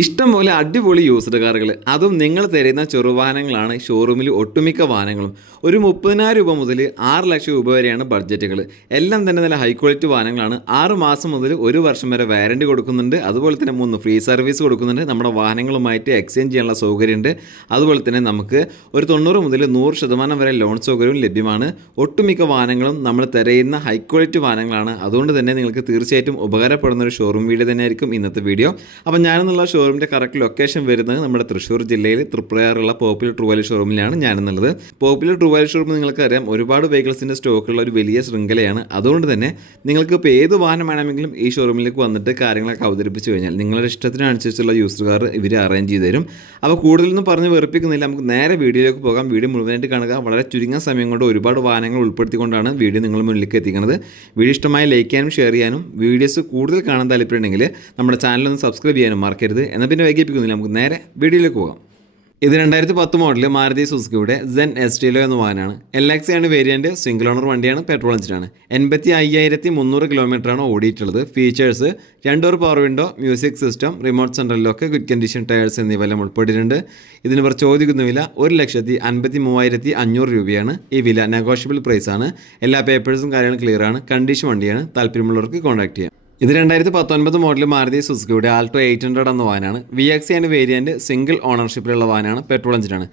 ഇഷ്ടംപോലെ അടിപൊളി യൂസ്ഡ് കാറുകൾ അതും നിങ്ങൾ തരുന്ന ചെറുവാഹനങ്ങളാണ് ഷോറൂമിൽ ഒട്ടുമിക്ക വാഹനങ്ങളും. ഒരു മുപ്പതിനായിരം രൂപ മുതൽ ആറ് ലക്ഷം രൂപ വരെയാണ് ബഡ്ജറ്റുകൾ എല്ലാം തന്നെ നല്ല ഹൈ ക്വാളിറ്റി വാഹനങ്ങളാണ്. ആറ് മാസം മുതൽ ഒരു വർഷം വരെ വാരണ്ടി കൊടുക്കുന്നുണ്ട്. അതുപോലെ തന്നെ മൂന്ന് ഫ്രീ സർവീസ് കൊടുക്കുന്നുണ്ട്. നമ്മുടെ വാഹനങ്ങളുമായിട്ട് എക്സ്ചേഞ്ച് ചെയ്യാനുള്ള സൗകര്യമുണ്ട്. അതുപോലെ തന്നെ നമുക്ക് ഒരു തൊണ്ണൂറ് മുതൽ നൂറ് ശതമാനം വരെ ലോൺ സൗകര്യവും ലഭ്യമാണ്. ഒട്ടുമിക്ക വാഹനങ്ങളും നമ്മൾ തിരയുന്ന ഹൈ ക്വാളിറ്റി വാഹനങ്ങളാണ്. അതുകൊണ്ട് തന്നെ നിങ്ങൾക്ക് തീർച്ചയായിട്ടും ഉപകാരപ്പെടുന്ന ഒരു ഷോറൂം വീഡിയോ തന്നെയായിരിക്കും ഇന്നത്തെ വീഡിയോ അപ്പം ഞാനെന്നുള്ള ഷോറൂമിന്റെ കറക്റ്റ് ലൊക്കേഷൻ വരുന്നത് നമ്മുടെ തൃശ്ശൂർ ജില്ലയിൽ തൃപ്രയാറുള്ള പോപ്പുലർ ട്രൂവാലി ഷോറൂമിലാണ് ഞാനെന്നുള്ളത് പോപ്പുലർ ട്രൂവാലി ഷോറൂം നിങ്ങൾക്കറിയാം ഒരുപാട് വെഹിക്കിൾസിന്റെ സ്റ്റോക്കുള്ള ഒരു വലിയ ശൃംഖലയാണ്. അതുകൊണ്ട് തന്നെ നിങ്ങൾക്ക് ഇപ്പോൾ ഏത് വാഹനം വേണമെങ്കിലും ഈ ഷോറൂമിലേക്ക് വന്നിട്ട് കാര്യങ്ങളൊക്കെ അവതരിപ്പിച്ച് കഴിഞ്ഞാൽ നിങ്ങളുടെ ഇഷ്ടത്തിനനുസരിച്ചുള്ള യൂസർ കാർ ഇവർ അറേഞ്ച് ചെയ്ത് തരും. അപ്പോൾ കൂടുതലൊന്നും പറഞ്ഞ് വെറുപ്പിക്കുന്നില്ല നമുക്ക് നേരെ വീഡിയോയിലേക്ക് പോകാം. വീഡിയോ മുഴുവനായിട്ട് കാണുക. വളരെ ചുരുങ്ങിയ സമയം കൊണ്ട് ഒരുപാട് വാഹനങ്ങൾ ഉൾപ്പെടുത്തിക്കൊണ്ടാണ് വീഡിയോ നിങ്ങൾ മുന്നിലേക്ക് എത്തിക്കുന്നത്. വീഡിയോ ഇഷ്ടമായി ലൈക്ക് ചെയ്യാനും ഷെയർ ചെയ്യാനും വീഡിയോസ് കൂടുതൽ കാണാൻ താല്പര്യമുണ്ടെങ്കിൽ നമ്മുടെ ചാനലൊന്ന് സബ്സ്ക്രൈബ് ചെയ്യാനും മറക്കരുത്. എന്നാൽ പിന്നെ വൈകിപ്പിക്കുന്നില്ല നമുക്ക് നേരെ വീഡിയോയിലേക്ക് പോകാം. ഇത് രണ്ടായിരത്തി പത്ത് മോഡൽ മാരുതി സുസുക്കിയുടെ സെൻ എസ് ടിലോ എന്ന വാഹനമാണ്. എൽ എക്സ് ആണ് വേരിയന്റ് സിംഗിൾ ഓണർ വണ്ടിയാണ് പെട്രോൾ എഞ്ചിനാണ് എൺപത്തി അയ്യായിരത്തി മുന്നൂറ് കിലോമീറ്ററാണ് ഓടിയിട്ടുള്ളത്. Features രണ്ടോർ power window music system remote സെൻട്രലിലൊക്കെ good condition tyres എന്നിവയെല്ലാം ഉൾപ്പെട്ടിട്ടുണ്ട്. ഇതിന് ഇവർ ചോദിക്കുന്ന വില ഒരു ലക്ഷത്തി അൻപത്തി മൂവായിരത്തി അഞ്ഞൂറ് രൂപയാണ്. ഈ വില നെഗോഷ്യബിൾ പ്രൈസാണ് എല്ലാ പേപ്പേഴ്സും കാര്യങ്ങളും ക്ലിയർ ആണ്. കണ്ടീഷൻ വണ്ടിയാണ്. താല്പര്യമുള്ളവർക്ക് കോൺടാക്ട് ചെയ്യാം. ഇത് രണ്ടായിരത്തി പത്തൊൻപത് മോഡൽ മാരുതി സുസുക്കിയുടെ ആൾട്ടോ എയ്റ്റ് ഹൺഡ്രഡ് എന്ന വാനാണ് വി എക്സ് ആണ് വേരിയന്റ് സിംഗിൾ ഓണർഷിപ്പിലുള്ള വാനാണ് പെട്രോൾ എഞ്ചിനാണ്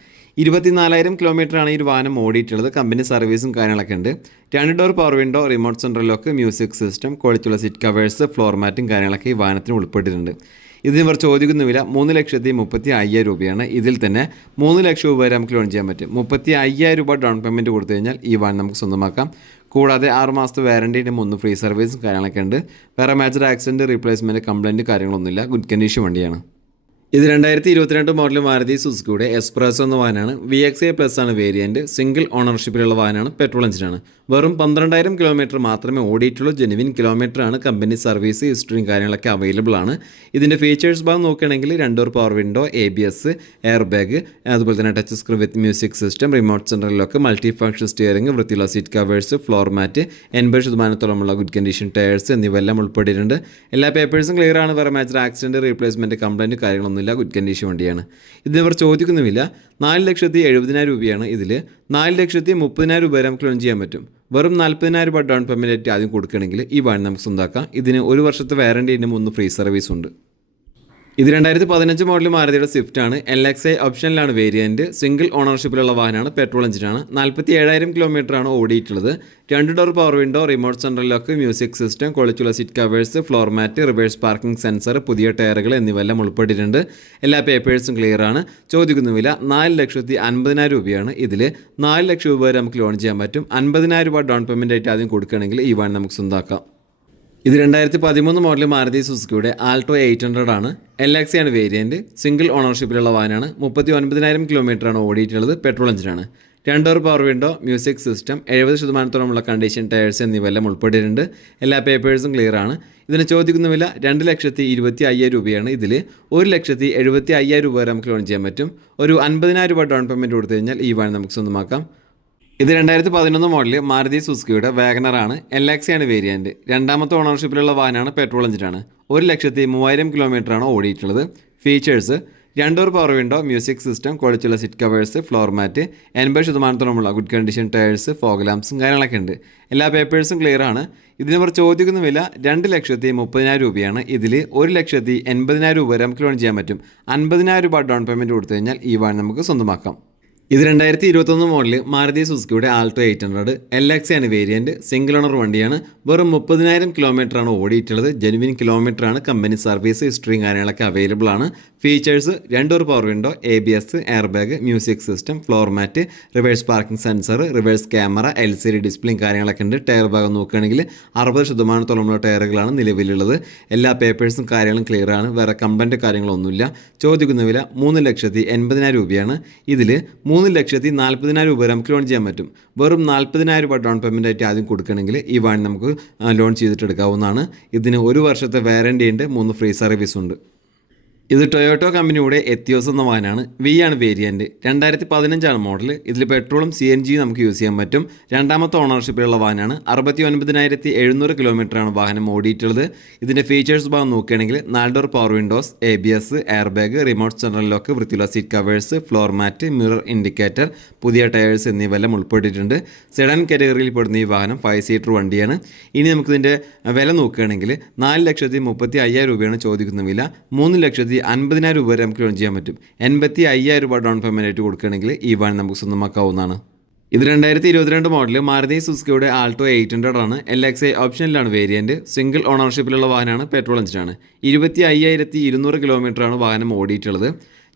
ഇരുപത്തിനാലായിരം കിലോമീറ്ററാണ് ഈ ഒരു വാഹനം ഓടിയിട്ടുള്ളത്. കമ്പനി സർവീസും കാര്യങ്ങളൊക്കെ ഉണ്ട്. രണ്ട് door power window remote central lock music system ക്വാളിറ്റിയുള്ള സീറ്റ് കവേഴ്സ് ഫ്ലോർ മാറ്റും കാര്യങ്ങളൊക്കെ ഈ വാഹനത്തിന് ഉൾപ്പെട്ടിട്ടുണ്ട്. ഇതിന് ഇവർ ചോദിക്കുന്ന വില മൂന്ന് ലക്ഷത്തി മുപ്പത്തി അയ്യായിരം രൂപയാണ്. ഇതിൽ തന്നെ മൂന്ന് ലക്ഷം രൂപ വരെ നമുക്ക് ലോൺ ചെയ്യാൻ പറ്റും. മുപ്പത്തി അയ്യായിരം രൂപ ഡൗൺ പേയ്മെന്റ് കൊടുത്തു കഴിഞ്ഞാൽ ഈ വാൻ നമുക്ക് സ്വന്തമാക്കാം. കൂടാതെ ആറ് മാസത്തെ വാറന്റിന്റെ മൂന്ന് ഫ്രീ സർവീസും കാര്യങ്ങളൊക്കെ ഉണ്ട്. വേറെ മേജർ ആക്സിഡന്റ് റീപ്ലേസ്മെന്റ് കംപ്ലയിന്റ് കാര്യങ്ങളൊന്നുമില്ല. ഗുഡ് കണ്ടീഷൻ വണ്ടിയാണ്. ഇത് രണ്ടായിരത്തി ഇരുപത്തിരണ്ട് മോഡൽ മാരുതി സുസുക്കിയുടെ എക്സ്പ്രസ് എന്ന വാഹനമാണ്. വി എക്സ് എ പ്ലസ് ആണ് വേരിയന്റ് സിംഗിൾ ഓണർഷിപ്പിലുള്ള വാഹനമാണ്. പെട്രോൾ എഞ്ചിനാണ് വെറും പന്ത്രണ്ടായിരം കിലോമീറ്റർ മാത്രമേ ഓടിയിട്ടുള്ളൂ. ജെനുവിൻ കിലോമീറ്റർ ആണ്. കമ്പനി സർവീസ് ഹിസ്റ്ററിയും കാര്യങ്ങളൊക്കെ അവൈലബിൾ ആണ്. ഇതിന്റെ ഫീച്ചേഴ്സ് ഭാഗം നോക്കുകയാണെങ്കിൽ രണ്ടോർ power window A B S air bag അതുപോലെ തന്നെ touch screen with music system remote സെൻട്രലിലൊക്കെ multi function steering വൃത്തിയുള്ള സീറ്റ് കവേഴ്സ് ഫ്ലോർ മാറ്റ് എൺപത് ശതമാനത്തോളമുള്ള ഗുഡ് കണ്ടീഷൻ ടയേഴ്സ് എന്നിവയെല്ലാം ഉൾപ്പെട്ടിട്ടുണ്ട്. എല്ലാ പേപ്പേഴ്സും ക്ലിയർ ആണ്. വേറെ മാച്ചർ ആക്സിഡന്റ് റീപ്ലേസ്മെന്റ് കംപ്ലയിന്റ് കാര്യങ്ങളൊന്നുമില്ല ഗുഡ് കണ്ടീഷൻ വണ്ടിയാണ്. ഇതിനവർ ചോദിക്കുന്നുമില്ല നാല് ലക്ഷത്തി എഴുപതിനായിരം രൂപയാണ് ഇതിൽ നാല് ലക്ഷത്തി മുപ്പതിനായിരം രൂപ വരെ നമുക്ക് ലോൺ ചെയ്യാൻ പറ്റും. വെറും നാൽപ്പതിനായിരം രൂപ ഡൗൺ പേയ്മെന്റ് ആയിട്ട് ആദ്യം കൊടുക്കുകയാണെങ്കിൽ ഈ വാണി നമുക്ക് സ്വന്താക്കാം. ഇതിന് ഒരു വർഷത്തെ വാറന്റിന്റെ മൂന്ന് ഫ്രീ സർവീസ് ഉണ്ട്. ഇത് രണ്ടായിരത്തി പതിനഞ്ച് മോഡൽ മാരുതിയുടെ സ്വിഫ്റ്റ് ആണ്. എൽ എക്സ് ഐ ഓപ്ഷനിലാണ് വേരിയന്റ് സിംഗിൾ ഓണർഷിപ്പിലുള്ള വാഹനമാണ്. പെട്രോൾ എഞ്ചിനാണ് നാൽപ്പത്തി ഏഴായിരം കിലോമീറ്റർ ആണ് ഓടിയിട്ടുള്ളത്. രണ്ട് door power window remote central lock music system കൊളിച്ചുള്ള seat covers floor mat reverse parking sensor പുതിയ ടയറുകൾ എന്നിവയെല്ലാം ഉൾപ്പെട്ടിട്ടുണ്ട്. എല്ലാ പേപ്പേഴ്സും ക്ലിയർ ആണ്. ചോദിക്കുന്ന വില നാല് ലക്ഷത്തി അൻപതിനായിരം രൂപയാണ്. ഇതിൽ നാല് ലക്ഷം രൂപ വരെ നമുക്ക് ലോൺ ചെയ്യാൻ പറ്റും. അൻപതിനായിരം രൂപ ഡൗൺ പേയ്മെന്റ് ആയിട്ട് ആദ്യം കൊടുക്കുകയാണെങ്കിൽ ഈ വൺ നമുക്ക് സ്വന്തമാക്കാം ഇത് രണ്ടായിരത്തി പതിമൂന്ന് മോഡൽ മാരുതി സുസുക്കിയുടെ ആൾട്ടോ എയ്റ്റ് ഹൺഡ്രഡ് ആണ്. എൽ ആണ് വേരിയന്റ് സിംഗിൾ ഓണർഷിപ്പിലുള്ള വാഹനമാണ് മുപ്പത്തി ഒൻപതിനായിരം കിലോമീറ്ററാണ് ഓടിയിട്ടുള്ളത് പെട്രോൾ എഞ്ചിനാണ് രണ്ടോർ പവർ വിൻഡോ മ്യൂസിക് സിസ്റ്റം എഴുപത് ശതമാനത്തോളമുള്ള കണ്ടീഷൻ ടയേഴ്സ് എന്നിവയെല്ലാം ഉൾപ്പെട്ടിട്ടുണ്ട്. എല്ലാ പേപ്പേഴ്സും ക്ലിയർ ആണ്. ഇതിന് ചോദിക്കുന്ന വില രണ്ട് ലക്ഷത്തി ഇരുപത്തി അയ്യായിരം രൂപയാണ്. ഇതിൽ ഒരു ലക്ഷത്തി എഴുപത്തി അയ്യായിരം രൂപ വരെ നമുക്ക് ലോൺ ചെയ്യാൻ പറ്റും. ഒരു അൻപതിനായിരം രൂപ ഡൗൺ പേയ്മെന്റ് കൊടുത്തു കഴിഞ്ഞാൽ ഈ വാഹനം നമുക്ക് സ്വന്തമാക്കാം. ഇത് രണ്ടായിരത്തി പതിനൊന്ന് മോഡൽ മാരുതി സുസുക്കിയുടെ വാഗനറാണ് എൽ എക്സിയാണ് വേരിയന്റ് രണ്ടാമത്തെ ഓണർഷിപ്പിലുള്ള വാഹനമാണ് പെട്രോൾ എഞ്ചിനാണ് ഒരു ലക്ഷത്തി മൂവായിരം കിലോമീറ്ററാണ് ഓടിയിട്ടുള്ളത്. ഫീച്ചേഴ്സ് രണ്ടോർ പവർ വിൻഡോ മ്യൂസിക് സിസ്റ്റം കുഴച്ചുള്ള സിറ്റ് കവേഴ്സ് ഫ്ലോർ മാറ്റ് എൺപത് ശതമാനത്തോളമുള്ള ഗുഡ് കണ്ടീഷൻ ടയേഴ്സ് ഫോഗ് ലാംപ്സും കാര്യങ്ങളൊക്കെ ഉണ്ട്. എല്ലാ പേപ്പേഴ്സും ക്ലിയർ ആണ്. ഇതിന് ഇവർ ചോദിക്കുന്ന വില രണ്ട് ലക്ഷത്തി മുപ്പതിനായിരം രൂപയാണ്. ഇതിൽ ഒരു ലക്ഷത്തി എൺപതിനായിരം രൂപ വരെ നമുക്ക് ലോൺ ചെയ്യാൻ പറ്റും. അൻപതിനായിരം രൂപ ഡൗൺ പേയ്മെന്റ് കൊടുത്തു കഴിഞ്ഞാൽ ഈ വാഹനം നമുക്ക് സ്വന്തമാക്കാം. ഇത് രണ്ടായിരത്തി ഇരുപത്തൊന്ന് model Maruti സുസുക്കിയുടെ Alto eight hundred L X ആണ് വേരിയന്റ് സിംഗിൾ ഓണർ വണ്ടിയാണ്. വെറും മുപ്പതിനായിരം കിലോമീറ്ററാണ് ഓടിയിട്ടുള്ളത്. ജെനുവിൻ കിലോമീറ്ററാണ് കമ്പനി സർവീസ് ഹിസ്റ്ററിയും കാര്യങ്ങളൊക്കെ അവൈലബിൾ ആണ്. Features രണ്ടോർ power window A B S air bag music system floor mat reverse parking sensor reverse camera L C D ഡിസ്പ്ലേയും കാര്യങ്ങളൊക്കെ ഉണ്ട്. ടയർ ഭാഗം നോക്കുകയാണെങ്കിൽ അറുപത് ശതമാനത്തോളമുള്ള ടയറുകളാണ് നിലവിലുള്ളത്. എല്ലാ പേപ്പേഴ്സും കാര്യങ്ങളും ക്ലിയർ ആണ്. വേറെ കമ്പന്റെ കാര്യങ്ങളൊന്നുമില്ല. ചോദിക്കുന്ന വില മൂന്ന് ലക്ഷത്തി എൺപതിനായിരം രൂപയാണ്. ഇതിൽ മൂന്ന് ലക്ഷത്തി നാൽപ്പതിനായിരം രൂപ നമുക്ക് ലോൺ ചെയ്യാൻ പറ്റും. വെറും നാൽപ്പതിനായിരം രൂപ ഡൗൺ പേയ്മെന്റ് ആയിട്ട് ആദ്യം കൊടുക്കണമെങ്കിൽ ഈ വാൺ നമുക്ക് ലോൺ ചെയ്തിട്ട് എടുക്കാവുന്നതാണ് ഇതിന് ഒരു വർഷത്തെ വാറന്റി ഉണ്ട് മൂന്ന് ഫ്രീ സർവീസ് ഉണ്ട്. ഇത് ടൊയോട്ടോ കമ്പനിയുടെ എത്തിയോസ് എന്ന വാഹനമാണ്. വി ആണ് വേരിയന്റ് രണ്ടായിരത്തി പതിനഞ്ചാണ് മോഡൽ ഇതിൽ പെട്രോളും സി എൻ ജിയും നമുക്ക് യൂസ് ചെയ്യാൻ പറ്റും. രണ്ടാമത്തെ ഓണർഷിപ്പിലുള്ള വാഹനമാണ്. അറുപത്തി ഒൻപതിനായിരത്തി എഴുന്നൂറ് കിലോമീറ്ററാണ് വാഹനം ഓടിയിട്ടുള്ളത്. ഇതിന്റെ ഫീച്ചേഴ്സ് ഭാഗം നോക്കുകയാണെങ്കിൽ നാല് door power windows A B S air bag remote central lock വൃത്തിയുള്ള seat covers floor mat mirror indicator പുതിയ ടയേഴ്സ് എന്നിവയെല്ലാം ഉൾപ്പെട്ടിട്ടുണ്ട്. സെഡൻ കാറ്റഗറിയിൽ പെടുന്ന ഈ വാഹനം ഫൈവ് സീറ്റർ വണ്ടിയാണ്. ഇനി നമുക്കിതിന്റെ വില നോക്കുകയാണെങ്കിൽ നാല് ലക്ഷത്തി മുപ്പത്തി അയ്യായിരം രൂപയാണ് ചോദിക്കുന്ന വില. മൂന്ന് ലക്ഷത്തി അൻപതിനായിരം രൂപ വരെ നമുക്ക് ലോൺ ചെയ്യാൻ പറ്റും. എൺപത്തി അയ്യായിരം രൂപ ഡൗൺ പേയ്മെന്റ് ആയിട്ട് കൊടുക്കുകയാണെങ്കിൽ ഈ വാഹനം നമുക്ക് സ്വന്തമാക്കാവുന്നതാണ്. ഇത് രണ്ടായിരത്തി ഇരുപത്തിരണ്ട് മോഡൽ മാരുതി സുസുക്കിയുടെ ആൾട്ടോ എയ്റ്റ് ഹൺഡ്രഡ് ആണ്. എൽ എക്സ് ഐ ഓപ്ഷനിലാണ് വേരിയന്റ് സിംഗിൾ ഓണർഷിപ്പിലുള്ള വാഹനമാണ് പെട്രോൾ എഞ്ചിനാണ് ഇരുപത്തി അയ്യായിരത്തി ഇരുന്നൂറ് കിലോമീറ്ററാണ് വാഹനം ഓടിയിട്ടുള്ളത്.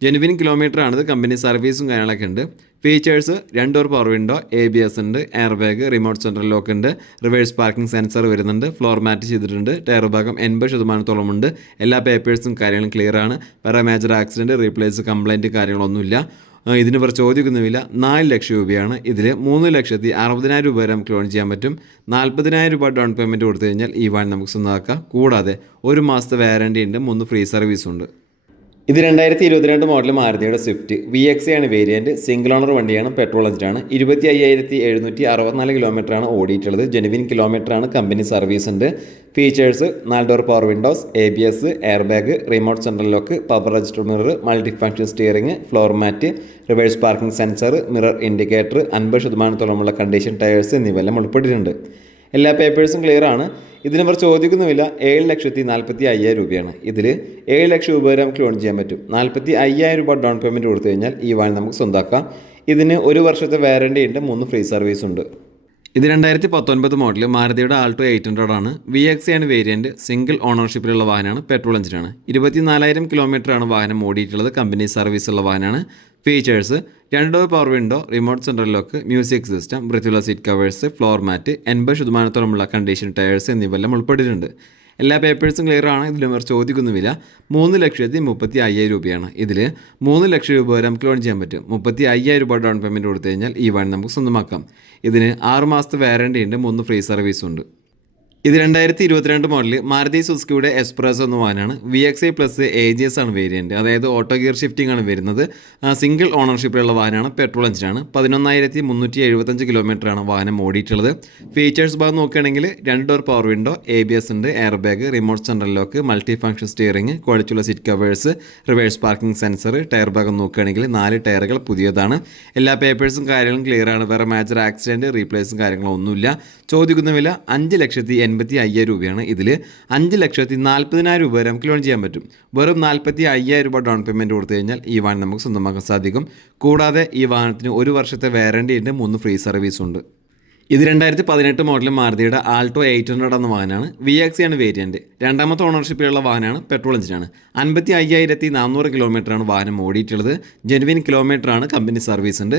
ജെനുവിൻ കിലോമീറ്റർ ആണിത് കമ്പനി സർവീസും കാര്യങ്ങളൊക്കെ ഉണ്ട്. ഫീച്ചേഴ്സ് രണ്ട് power window A B S ഉണ്ട് air bag remote central lock ഉണ്ട് റിവേഴ്സ് പാർക്കിംഗ് സെൻസർ വരുന്നുണ്ട് ഫ്ലോർ മാറ്റ് ചെയ്തിട്ടുണ്ട് ടയർ ഭാഗം എൺപത് ശതമാനത്തോളം ഉണ്ട്. എല്ലാ പേപ്പേഴ്സും കാര്യങ്ങളും ക്ലിയർ ആണ്. വേറെ മേജർ ആക്സിഡന്റ് റീപ്ലേസ് കംപ്ലൈന്റ് കാര്യങ്ങളൊന്നുമില്ല. ഇതിന് ഇവർ ചോദിക്കുന്നുമില്ല നാല് ലക്ഷം രൂപയാണ് ഇതിൽ മൂന്ന് ലക്ഷത്തി അറുപതിനായിരം രൂപ വരെ നമുക്ക് ലോൺ ചെയ്യാൻ പറ്റും. നാൽപ്പതിനായിരം രൂപ ഡൗൺ പേയ്മെന്റ് കൊടുത്തു കഴിഞ്ഞാൽ ഈ വാൻ നമുക്ക് സ്വന്തമാക്കാം. കൂടാതെ ഒരു മാസത്തെ വാറണ്ടി ഉണ്ട് മൂന്ന് ഫ്രീ സർവീസ് ഉണ്ട്. ഇത് രണ്ടായിരത്തി ഇരുപത്തിരണ്ട് മോഡൽ മാരുതിയുടെ സ്വിഫ്റ്റ്. വി എക്സ് ആണ് വേരിയന്റ് സിംഗിൾ ഓണർ വണ്ടിയാണ് പെട്രോൾ എഞ്ചിനാണ് ഇരുപത്തി അയ്യായിരത്തി എഴുന്നൂറ്റി അറുപത്തിനാല് കിലോമീറ്ററാണ് ഓടിയിട്ടുള്ളത് ജെനുവിൻ കിലോമീറ്ററാണ് കമ്പനി സർവീസ് ഉണ്ട്. ഫീച്ചേഴ്സ് നാല് door power windows A B S air bag remote central lock power register mirror multi function steering floor mat reverse parking sensor mirror indicator അൻപത് ശതമാനത്തോളമുള്ള കണ്ടീഷൻ ടയേഴ്സ് എന്നിവയെല്ലാം ഉൾപ്പെട്ടിട്ടുണ്ട്. എല്ലാ പേപ്പേഴ്സും ക്ലിയർ ആണ്. ഇതിനിവർ ചോദിക്കുന്നുമില്ല ഏഴ് ലക്ഷത്തി നാൽപ്പത്തി അയ്യായിരം രൂപയാണ്. ഇതിൽ ഏഴ് ലക്ഷം രൂപ വരെ നമുക്ക് ലോൺ ചെയ്യാൻ പറ്റും. നാൽപ്പത്തി അയ്യായിരം രൂപ ഡൗൺ പേയ്മെന്റ് കൊടുത്തു കഴിഞ്ഞാൽ ഈ വാഹനം നമുക്ക് സ്വന്താക്കാം. ഇതിന് ഒരു വർഷത്തെ വാറണ്ടി ഉണ്ട് മൂന്ന് ഫ്രീ സർവീസ് ഉണ്ട്. ഇത് രണ്ടായിരത്തി പത്തൊൻപത് മോഡൽ മാരുതിയുടെ ആൾട്ടോ എയ്റ്റ് ഹൺഡ്രഡ് ആണ്. വി എക്സ് ആണ് വേരിയന്റ് സിംഗിൾ ഓണർഷിപ്പിലുള്ള വാഹനമാണ് പെട്രോൾ എഞ്ചിനാണ് 24000 കിലോമീറ്റർ ആണ് വാഹനം ഓടിയിട്ടുള്ളത് കമ്പനി സർവീസുള്ള വാഹനമാണ്. ഫീച്ചേഴ്സ് രണ്ട് power window remote central lock music system വൃത്തിയുള്ള സീറ്റ് കവേഴ്സ് ഫ്ലോർ മാറ്റ് എൺപത് ശതമാനത്തോളമുള്ള കണ്ടീഷൻ ടയേഴ്സ് എന്നിവയെല്ലാം ഉൾപ്പെട്ടിട്ടുണ്ട്. എല്ലാ പേപ്പേഴ്സും ക്ലിയർ ആണ് ഇതിൽ അവർ ചോദിക്കുന്നുമില്ല. മൂന്ന് ലക്ഷത്തി മുപ്പത്തി അയ്യായിരം രൂപയാണ്. ഇതിൽ മൂന്ന് ലക്ഷം രൂപ വരെ നമുക്ക് ലോൺ ചെയ്യാൻ പറ്റും. മുപ്പത്തി അയ്യായിരം രൂപ ഡൗൺ പേയ്മെന്റ് കൊടുത്തു കഴിഞ്ഞാൽ ഈ വൺ നമുക്ക് സ്വന്തമാക്കാം. ഇതിന് ആറ് മാസത്തെ വാറണ്ടി ഉണ്ട് മൂന്ന് ഫ്രീ സർവീസും ഉണ്ട്. ഇത് രണ്ടായിരത്തി ഇരുപത്തിരണ്ട് മോഡൽ മാരുതി സുസുക്കിയുടെ എക്സ്പ്രസ് എന്ന വാഹനമാണ്. V X I plus A G S ആണ് വേരിയന്റ് അതായത് ഓട്ടോ ഗിയർ ഷിഫ്റ്റിംഗ് ആണ് വരുന്നത്. സിംഗിൾ ഓണർഷിപ്പിലുള്ള വാഹനമാണ്. പെട്രോൾ എഞ്ചിനാണ് പതിനൊന്നായിരത്തി മുന്നൂറ്റി എഴുപത്തഞ്ച് കിലോമീറ്ററാണ് വാഹനം ഓടിയിട്ടുള്ളത്. ഫീച്ചേഴ്സ് ഭാഗം നോക്കുകയാണെങ്കിൽ രണ്ട് door power window A B S ഉണ്ട് air bag remote central lock multi function steering ക്വാളിറ്റിയുള്ള seat covers reverse parking sensor tyre ഭാഗം നോക്കുകയാണെങ്കിൽ നാല് ടയറുകൾ പുതിയതാണ്. എല്ലാ പേപ്പേഴ്സും കാര്യങ്ങളും ക്ലിയർ ആണ്. വേറെ മേജർ ആക്സിഡന്റ് റീപ്ലേസും കാര്യങ്ങളും ഒന്നുമില്ല. ചോദിക്കുന്ന വില അഞ്ച് ലക്ഷത്തി എൺപത്തി അയ്യായിരം രൂപയാണ്. ഇതിൽ അഞ്ച് ലക്ഷത്തി നാൽപ്പതിനായിരം രൂപ വരെ നമുക്ക് ലോൺ ചെയ്യാൻ പറ്റും. വെറും നാൽപ്പത്തി അയ്യായിരം രൂപ ഡൗൺ പേയ്മെന്റ് കൊടുത്തു കഴിഞ്ഞാൽ ഈ വാഹനം നമുക്ക് സ്വന്തമാക്കാൻ സാധിക്കും. കൂടാതെ ഈ വാഹനത്തിന് ഒരു വർഷത്തെ വാറണ്ടി ഉണ്ട് മൂന്ന് ഫ്രീ സർവീസ് ഉണ്ട്. ഇത് രണ്ടായിരത്തി പതിനെട്ട് മോഡൽ മാരുതിയുടെ ആൾട്ടോ എയ്റ്റ് ഹൺഡ്രഡ് എന്ന വാഹനമാണ്. വി എക്സ് ആണ് വേരിയന്റ് രണ്ടാമത്തെ ഓണർഷിപ്പിലുള്ള വാഹനമാണ് പെട്രോൾ എഞ്ചിനാണ് അൻപത്തി അയ്യായിരത്തി നാനൂറ് കിലോമീറ്ററാണ് വാഹനം ഓടിയിട്ടുള്ളത്. ജെനുവിൻ കിലോമീറ്ററാണ് കമ്പനി സർവീസ് ഉണ്ട്.